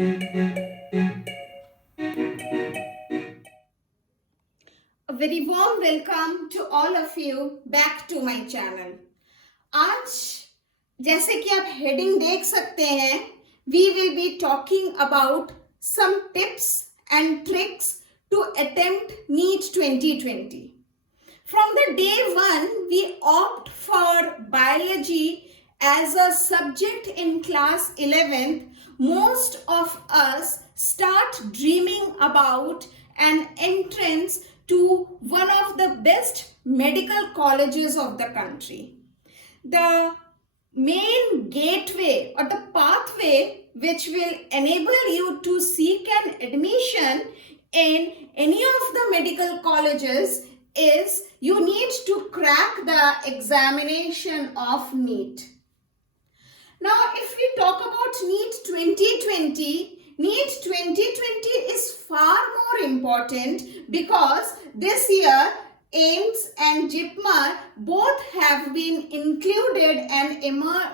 A very warm welcome to all of you back to my channel. आज जैसे कि आप हेडिंग देख सकते हैं, we will be talking about some tips and tricks to attempt NEET 2020. From the day one, we opt for biology as a subject in class 11th. Most of us start dreaming about an entrance to one of the best medical colleges of the country. The main gateway or the pathway which will enable you to seek an admission in any of the medical colleges is you need to crack the examination of NEET. Now, if we talk about NEET 2020, NEET 2020 is far more important because this year AIIMS and JIPMER both have been included and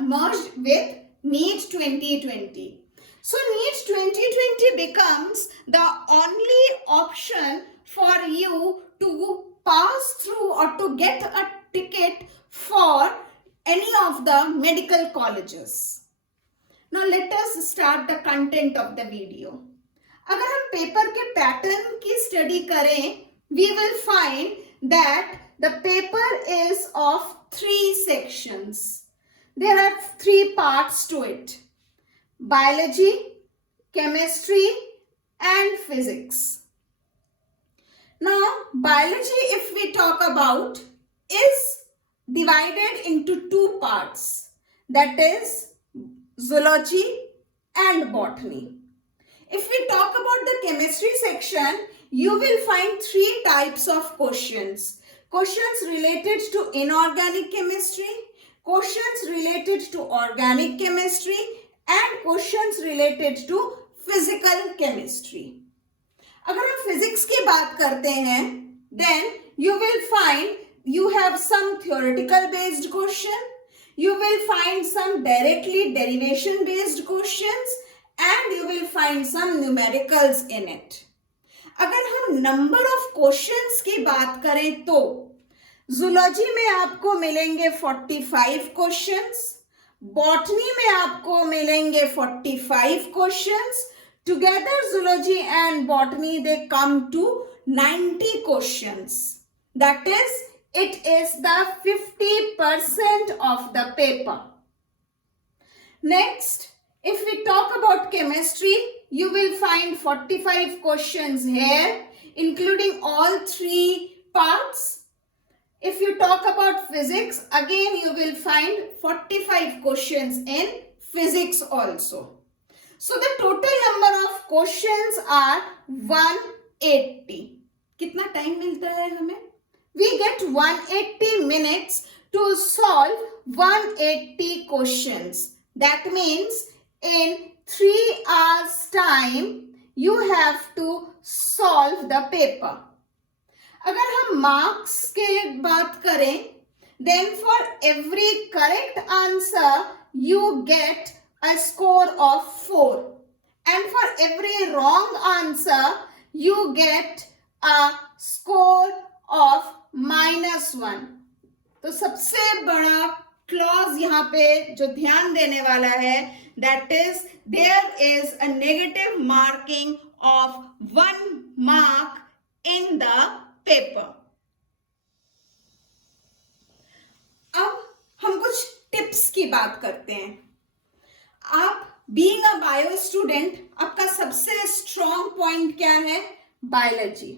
merged with NEET 2020. So NEET 2020 becomes the only option for you to pass through or to get a ticket for any of the medical colleges. Now let us start the content of the video. अगर हम paper के pattern की study करें, we will find that the paper is of 3 sections. There are 3 parts to it: biology, chemistry, and physics. Now, biology, if we talk about, is divided into 2 parts, that is zoology and botany. If we talk about the chemistry section, you will find 3 types of questions. Questions related to inorganic chemistry, questions related to organic chemistry, and questions related to physical chemistry. अगर हम physics की बात करते हैं, then you will find you have some theoretical based question, you will find some directly derivation based questions, and you will find some numericals in it. अगर हम number of questions की बात करें तो जूलॉजी में आपको मिलेंगे 45 क्वेश्चंस, बॉटनी में आपको मिलेंगे 45 questions. Together zoology and botany they come to 90 questions. That is, it is the 50% of the paper. Next, if we talk about chemistry, you will find 45 questions here, including all 3 parts. If you talk about physics, again you will find 45 questions in physics also. So the total number of questions are 180. कितना time मिलता है हमें? We get 180 minutes to solve 180 questions. That means in 3 hours time you have to solve the paper. अगर हम marks के बात करें, then for every correct answer you get a score of 4, and for every wrong answer you get a score of -1. तो सबसे बड़ा clause यहाँ पे जो ध्यान देने वाला है, that is there is a negative marking of 1 mark in the paper. अब हम कुछ टिप्स की बात करते हैं. आप बीइंग अ बायो स्टूडेंट, आपका सबसे स्ट्रॉन्ग पॉइंट क्या है? बायोलॉजी.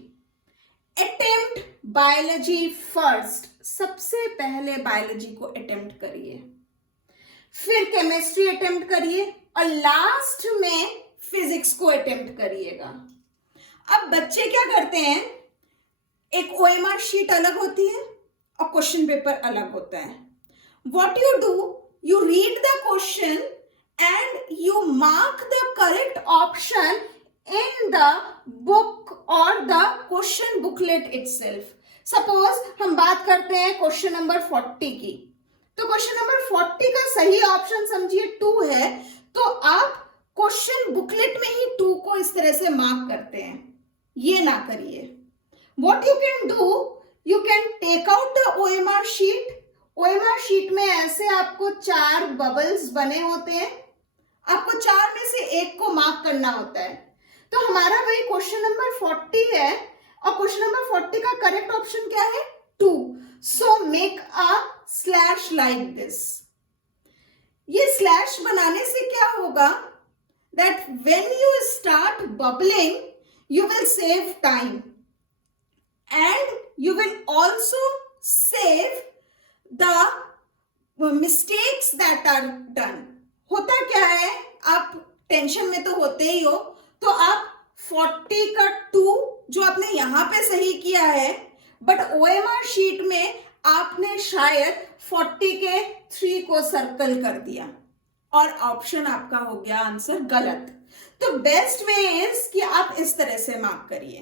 Attempt biology first. सबसे पहले बायोलॉजी को अटेम्प्ट करिए, फिर केमिस्ट्री अटेम्प्ट करिए और लास्ट में फिजिक्स को अटेम्प्ट करिएगा. अब बच्चे क्या करते हैं, एक OMR शीट अलग होती है और क्वेश्चन पेपर अलग होता है. What you do, you read the question and you mark the correct option in the book or the question booklet itself. Suppose हम बात करते हैं क्वेश्चन नंबर 40 की, तो क्वेश्चन नंबर 40 का सही ऑप्शन समझिए 2 है, तो आप क्वेश्चन बुकलेट में ही तरह से मार्क करते हैं, ये ना करिए. What you can do, you can take out the OMR sheet. OMR sheet में ऐसे आपको 4 बबल्स बने होते हैं, आपको 4 में से एक को मार्क करना होता है. तो हमारा भाई क्वेश्चन नंबर 40 है और क्वेश्चन नंबर 40 का करेक्ट ऑप्शन क्या है? 2. So make a slash like this. ये स्लैश बनाने से क्या होगा? That when you start bubbling you will save time and you will also save the mistakes that are done. होता क्या है, आप टेंशन में तो होते ही हो, तो आप 40 का 2 जो आपने यहाँ पे सही किया है, बट OMR शीट में आपने शायद 40 के 3 को सर्कल कर दिया और ऑप्शन आपका हो गया आंसर गलत. तो बेस्ट वे इज कि आप इस तरह से मार्क करिए.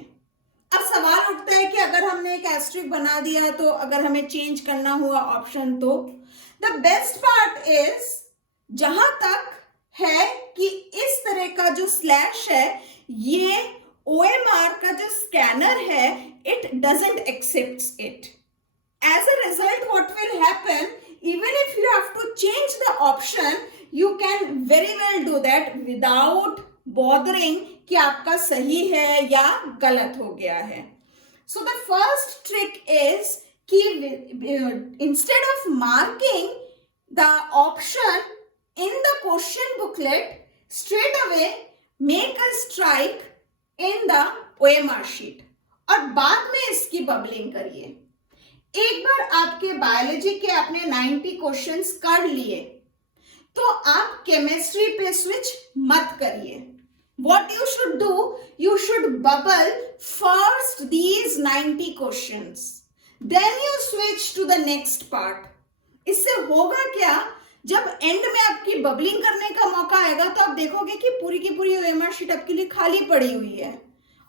अब सवाल उठता है कि अगर हमने एक एस्ट्रिक बना दिया तो अगर हमें चेंज करना हुआ ऑप्शन, तो द बेस्ट पार्ट इज जहां तक है कि इस तरह का जो स्लैश है, ये OMR का जो स्कैनर है, it doesn't accepts it. As a result what will happen, even if you have to change the option, you can very well do that without bothering कि आपका सही है या गलत हो गया है. So the first trick is कि instead of marking the option in the question booklet, straight away make a strike in the OMR sheet और बाद में इसकी बबलिंग करिए. एक बार आपके बायोलॉजी के आपने 90 क्वेश्चंस कर लिए तो आप केमिस्ट्री पे स्विच मत करिए. What you should do, you should bubble first these 90 questions, then you switch to the next part. इससे होगा क्या, जब एंड में आपकी बबलिंग करने का मौका आएगा तो आप देखोगे कि पूरी की पूरी OMR शीट आपके लिए खाली पड़ी हुई है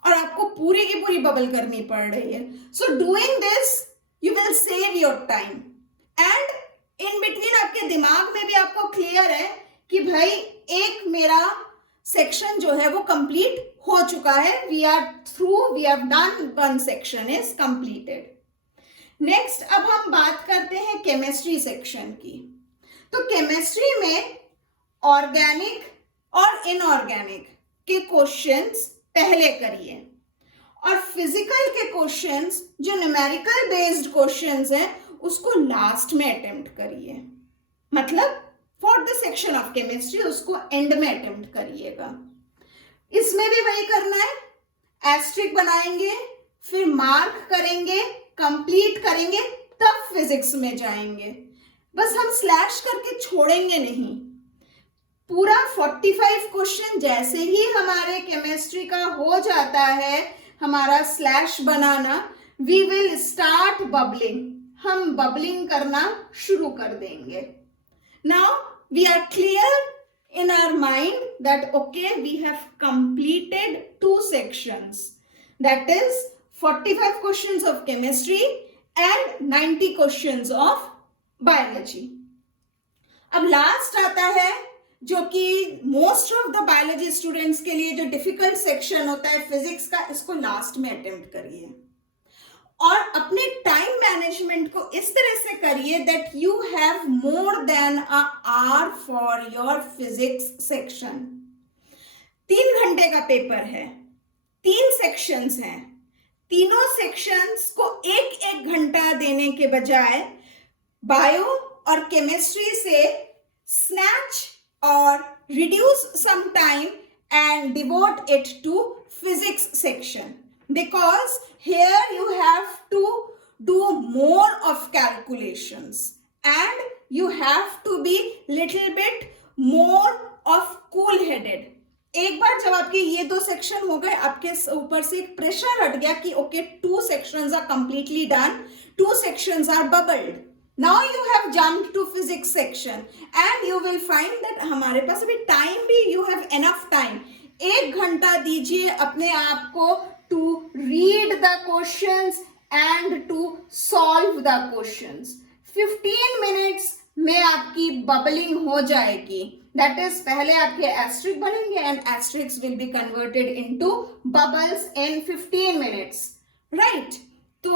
और आपको पूरी की पूरी बबल करनी पड़ रही है. So doing this you will save your time and in between आपके दिमाग में भी आपको क्लियर है कि भाई एक मेरा सेक्शन जो है वो कंप्लीट हो चुका है. We are through, we have done, one section is completed. Next अब हम बात करते हैं केमिस्ट्री सेक्शन की. तो केमिस्ट्री में ऑर्गेनिक और इनऑर्गेनिक के क्वेश्चंस पहले करिए और फिजिकल के क्वेश्चंस जो न्यूमेरिकल बेस्ड क्वेश्चंस हैं उसको लास्ट में अटेम्प्ट करिए. मतलब for the section of chemistry उसको एंड में अटेम्प्ट करिएगा. इसमें भी वही करना है, एस्ट्रिक बनाएंगे, फिर मार्क करेंगे, कंप्लीट करेंगे, तब फिजिक्स में जाएंगे. बस हम स्लैश करके छोड़ेंगे नहीं. पूरा 45 क्वेश्चन जैसे ही हमारे केमिस्ट्री का हो जाता है हमारा स्लैश बनाना, वी विल स्टार्ट बबलिंग. हम बबलिंग करना शुरू कर देंगे. Now we are clear in our mind that okay, we have completed 2 sections, that is 45 questions of chemistry and 90 questions of biology. अब लास्ट आता है जो कि most of the biology students के लिए जो डिफिकल्ट सेक्शन होता है फिजिक्स का, इसको लास्ट में अटेम्प्ट करिए और अपने टाइम मैनेजमेंट को इस तरह से करिए that you have more than a hour for your physics section. 3 घंटे का पेपर है, 3 सेक्शंस हैं. तीनों सेक्शंस को एक घंटा देने के बजाय बायो और केमिस्ट्री से स्नैच और reduce some time and devote it to physics section, because here you have to do more of calculations and you have to be little bit more of cool headed. एक बार जब आपके ये 2 section हो गए, आपके ऊपर से एक प्रेशर हट गया कि okay 2 sections are completely done, 2 sections are bubbled. Now you have jumped to physics section and you will find that हमारे पास अभी टाइम भी, you have enough time. 1 घंटा दीजिए अपने आप को to read the questions and to solve the questions. 15 minutes में आपकी बबलिंग हो जाएगी. दैट इज पहले आपके एस्ट्रिक बनेंगे and asterisks will be converted into bubbles in 15 minutes, right. तो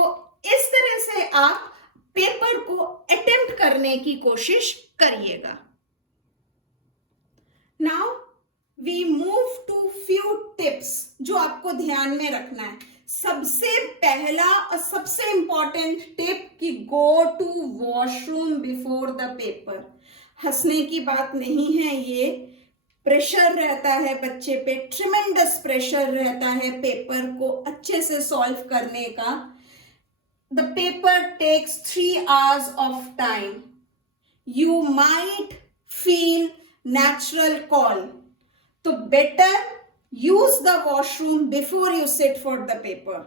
इस तरह से आप पेपर को अटेम्प्ट करने की कोशिश करिएगा। Now we move to few tips जो आपको ध्यान में रखना है। सबसे पहला और सबसे इंपॉर्टेंट टिप कि go to washroom before the paper. हंसने की बात नहीं है, ये प्रेशर रहता है बच्चे पे, ट्रिमेंडस प्रेशर रहता है पेपर को अच्छे से सॉल्व करने का। The paper takes 3 hours of time. You might feel natural call, तो better use the washroom before you sit for the paper,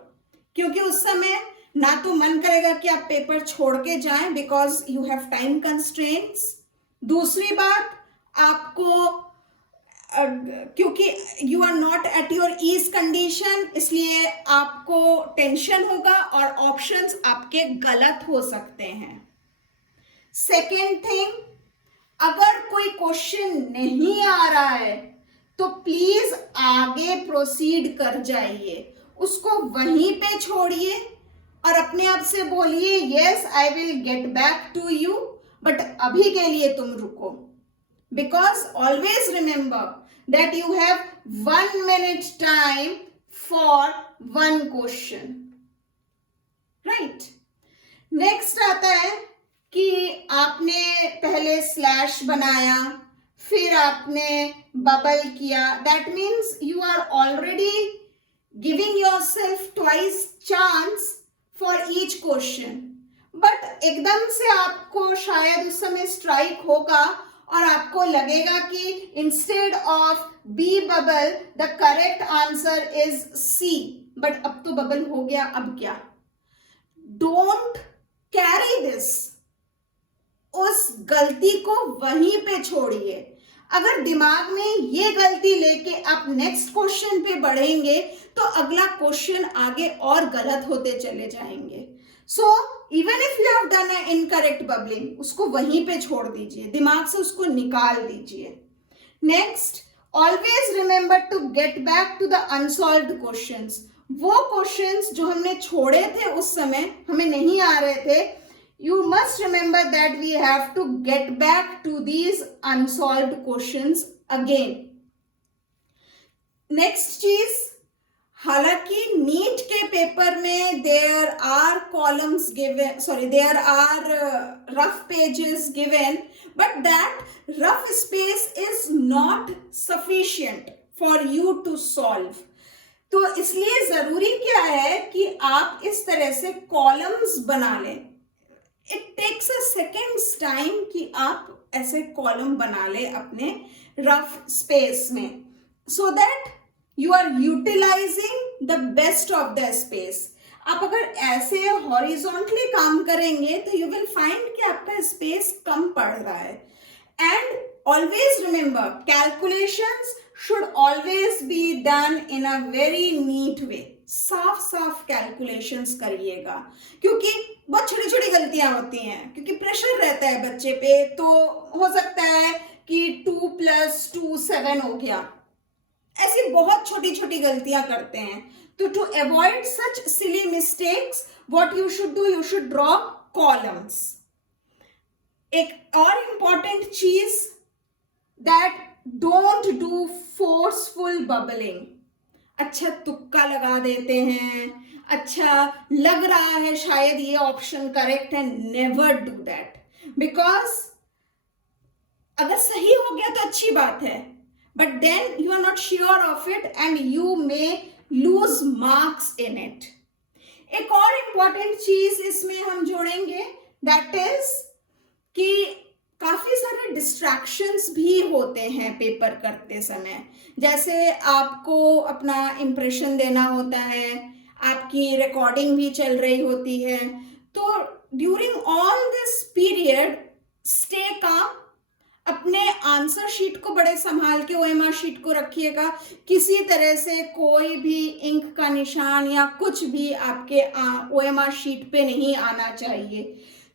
क्योंकि उस समय ना तो मन करेगा कि आप पेपर छोड़ के जाएं because you have time constraints. दूसरी बात, आपको क्योंकि you are not at your ease condition, इसलिए आपको टेंशन होगा और ऑप्शंस आपके गलत हो सकते हैं। सेकेंड थिंग, अगर कोई क्वेश्चन नहीं आ रहा है तो प्लीज आगे प्रोसीड कर जाइए, उसको वहीं पे छोड़िए और अपने आप से बोलिए yes I will get back to you, but अभी के लिए तुम रुको, because always remember that you have 1 minute time for 1 question, right. Next आता है कि आपने पहले स्लैश बनाया, फिर आपने बबल किया, that means you are already giving yourself twice chance for each question. But एकदम से आपको शायद उस समय स्ट्राइक होगा और आपको लगेगा कि instead of B bubble the correct answer is C, but अब तो बबल हो गया, अब क्या? डोंट कैरी दिस, उस गलती को वहीं पे छोड़िए। अगर दिमाग में ये गलती लेके आप नेक्स्ट क्वेश्चन पे बढ़ेंगे तो अगला क्वेश्चन आगे और गलत होते चले जाएंगे। So even if you have done a incorrect bubbling, उसको वहीं पे छोड़ दीजिए, दिमाग से उसको निकाल दीजिए। Next, always remember to get back to the unsolved questions. वो क्वेश्चंस जो हमने छोड़े थे उस समय, हमें नहीं आ रहे थे, you must remember that we have to get back to these unsolved questions again. Next चीज, हालांकि नीट के पेपर में there are columns given, there are rough pages given, but that rough space is not sufficient for you to solve. तो इसलिए जरूरी क्या है कि आप इस तरह से कॉलम्स बना लें। It takes a seconds time कि आप ऐसे कॉलम बना ले अपने रफ स्पेस में, so that you are utilising the best of the space. आप अगर ऐसे हॉरिजॉन्टली काम करेंगे तो यू विल फाइंड कि आपका स्पेस कम पड़ रहा है। And always remember, calculations should always be done in a very neat way. साफ साफ कैलकुलेशंस करिएगा, क्योंकि बहुत छोटी छोटी गलतियां होती हैं, क्योंकि प्रेशर रहता है बच्चे पे, तो हो सकता है कि 2 + 2 7 हो गया, ऐसी बहुत छोटी छोटी गलतियां करते हैं। तो to avoid such silly mistakes, what you should do, you should draw columns. एक और इंपॉर्टेंट चीज, that don't do forceful bubbling. अच्छा तुक्का लगा देते हैं, अच्छा लग रहा है शायद ये ऑप्शन करेक्ट है, नेवर डू दैट, बिकॉज अगर सही हो गया तो अच्छी बात है, but then you are not sure of it and you may lose marks in it. एक और इंपॉर्टेंट चीज इसमें हम जोड़ेंगे, दैट इज कि काफी सारे डिस्ट्रैक्शंस भी होते हैं पेपर करते समय। जैसे आपको अपना इम्प्रेशन देना होता है, आपकी रिकॉर्डिंग भी चल रही होती है, तो during all this period stay calm, अपने आंसर शीट को बड़े संभाल के ओएमआर शीट को रखिएगा, किसी तरह से कोई भी इंक का निशान या कुछ भी आपके ओएमआर शीट पे नहीं आना चाहिए।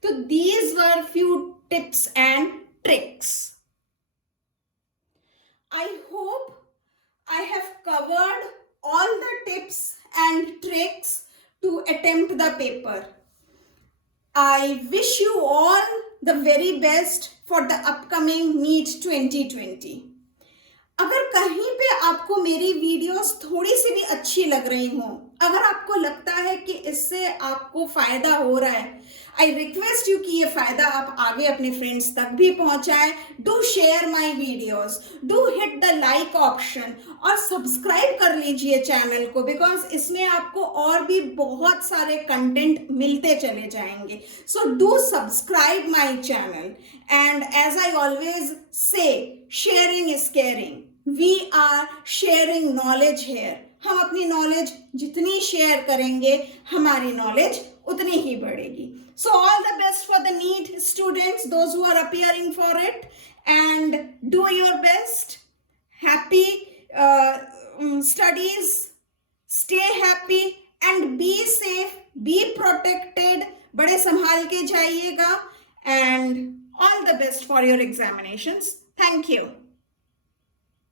तो these were few tips and tricks. I hope I have covered all the tips and tricks to attempt the paper. I wish you all the very best for the upcoming NEET 2020. अगर कहीं पे आपको मेरी videos थोड़ी सी भी अच्छी लग रही हो, अगर आपको लगता है कि इससे आपको फायदा हो रहा है, आई रिक्वेस्ट यू कि ये फायदा आप आगे अपने फ्रेंड्स तक भी पहुंचाएं. Do share my videos, do hit the like option और सब्सक्राइब कर लीजिए चैनल को, बिकॉज इसमें आपको और भी बहुत सारे कंटेंट मिलते चले जाएंगे. So do subscribe my channel and as I always say, sharing is caring. We are sharing knowledge here. हम अपनी नॉलेज जितनी शेयर करेंगे हमारी नॉलेज उतनी ही बढ़ेगी. So all the best for the NEET students, those who are appearing for it, and do your best. Happy studies, stay happy and be safe, be protected. बड़े संभाल के जाइएगा and all the best for your examinations. Thank you.